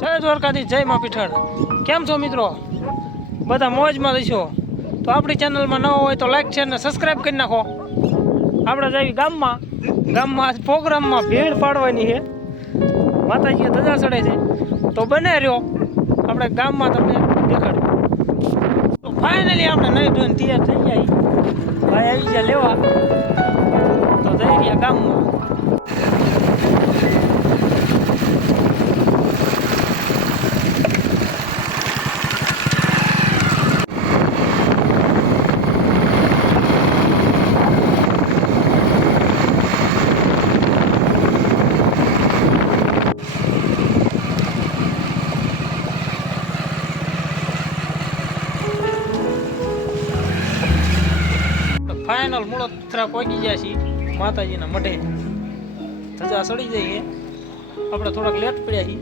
જય દ્વારકાથી જય મા પીઠળ। કેમ છો મિત્રો? બધા મોજમાં રહીશો। તો આપણી ચેનલમાં નવો હોય તો લાઈક શેર ને સબસ્ક્રાઈબ કરી નાખો। આપણે જઈએ ગામમાં પ્રોગ્રામમાં ભીડ પાડવાની છે। માતાજીએ ધજા ચડે છે તો બને રહ્યો, આપણે ગામમાં તમને દેખાડ્યું। તો ફાઇનલી આપણે નહીં ધોઈને તૈયાર થઈ જાય, ભાઈ આવી ગયા લેવા, તો જઈ રહ્યા ગામમાં। ફાઇનલ મૂળોત્રા પહોંચી ગયા છીએ માતાજીના મઢે। ધજા ચડી જઈએ, આપણે થોડાક લેટ પડ્યા છીએ।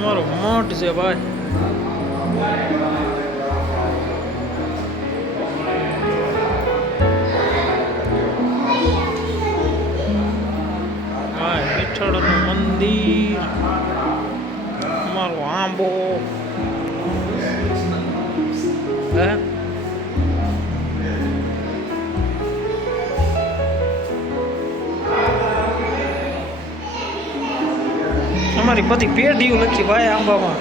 અમારો મઠ છે ભાઈ, પીઠળનું મંદિર, અમારો આંબો હે। અમારી બધી પેઢીઓ લખી ભાઈ આંબામાં।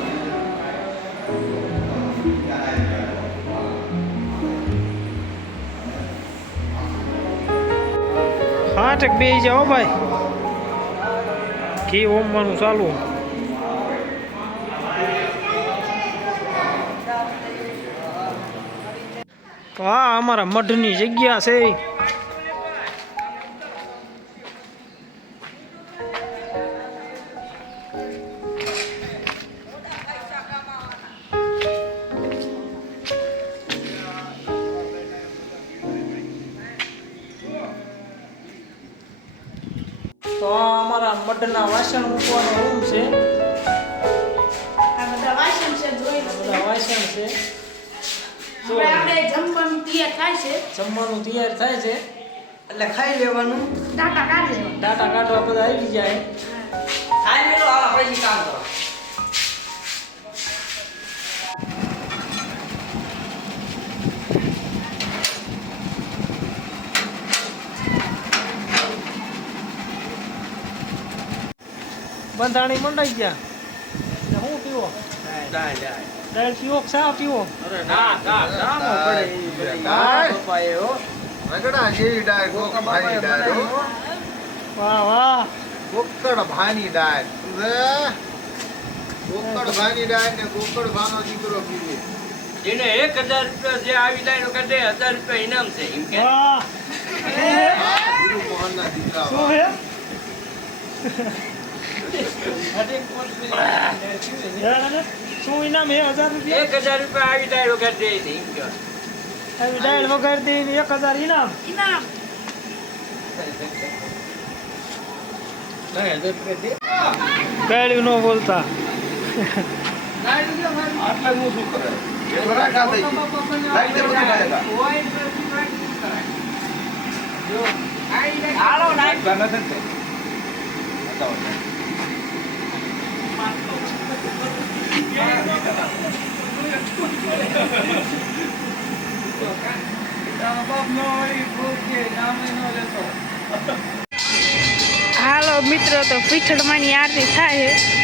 હાટક બે જાઓ ભાઈ, ઘી ઓમવાનું ચાલુ। તો આ અમારા મઢની જગ્યા છે। તો અમારા મઢના વાસણ મૂકવાનો રૂમ છે। આ બધા વાસણ છે, જોઈ લો। બધા વાસણ છે, આપણે જમવાનું તૈયાર થાય છે, જમવાનું તૈયાર થાય છે એટલે ખાઈ લેવાનું। ટાટા કાઢી લેવાનું। ટાટા કાઢવા બધા આવી જાય। ખાઈ લો, હાલ આપણે ઈ કામ કરો। બંધાણી મંડાઈ ગયા ને હું પીવો? દાળ પીવો કે ચા પીવો? અરે ના પડે ઈ બાપા એવો રગડા જેવી ડાળ, ગોકળ ભાની ડાળ, હો. વાહ વાહ, ગોકળ ભાની ડાળ, ગોકળ ભાની ડાળ ને ગોકળ ભાનો દીકરો પીવે। જેને 1000 રૂપિયા જે આવી જાય એનો કદે 1000 રૂપિયા ઇનામ છે એમ કે વાહ। ગુરુ મોહનના દીકરા શું હે? શું ઇનામ હે? 1000 રૂપિયા? 1000 રૂપિયા આવી જાય એનો કદે છે એમ કે આવી ડાળ વગાડી દઈને 1000 ઇનામ। ઇનામ ગાળ્યું ન બોલતા। આટલા હું શું કરે? એ બરા ખા થઈ ગઈ, લાઈટ દે બધું ખાયેલા। હાલો નાખ ગાના છે ને બતાવો હાલો મિત્રો, તો પીઠળમાંની આરતી થાય છે।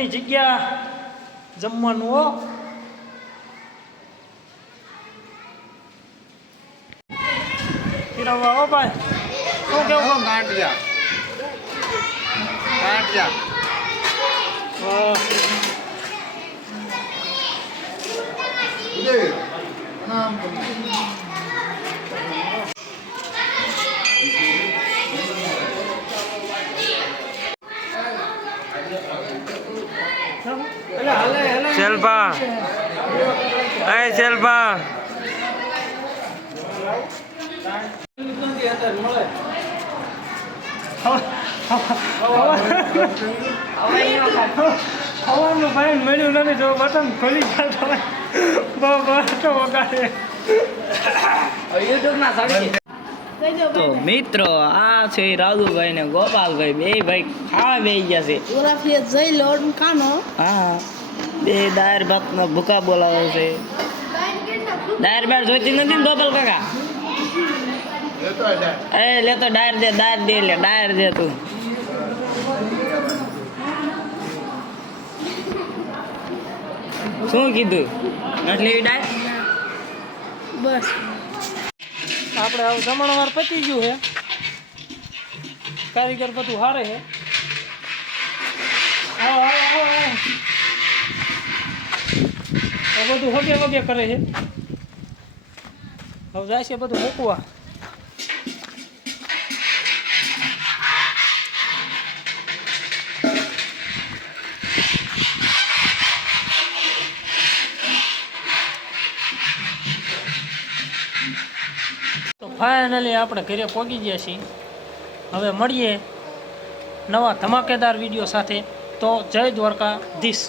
મનની જગ્યા જમવાનું હો. ફિરવવા હો ભાઈ. શું કેવું? ગાંઠિયા ગાંઠિયા શેલ્પા એ શેલ્પા ખાવાનું ભાઈ મળ્યું નથી જો બટન ખોલી જાય વગાડે. તો મિત્રો આ છે રાજુભાઈ ને ગોપાલભાઈ બે ભાઈ ખાવા બેસી ગયા છે. ઓલા જઈ લો કાનો હા બે દાળ ભાત નો ભૂકા બોલાવે છે. દાળ બાર જોઈતી નથી ને ગોપાલ કાકા? એ લે તો દાળ દે લે દાળ દે તું. શું કીધું? એટલે એવી દાળ બસ આપણે હવે જમણવાર પતી ગયું છે. કારીગર બધું હારે છે. આવો આવો આવો આવો. બધું વગે વગે કરે છે. હવે જાય છે બધું મૂકવા. તો ફાઇનલી આપણે ઘરે પહોંચી ગયા છીએ. હવે મળીએ નવા ધમાકેદાર વિડીયો સાથે. તો જય દ્વારકાધીશ.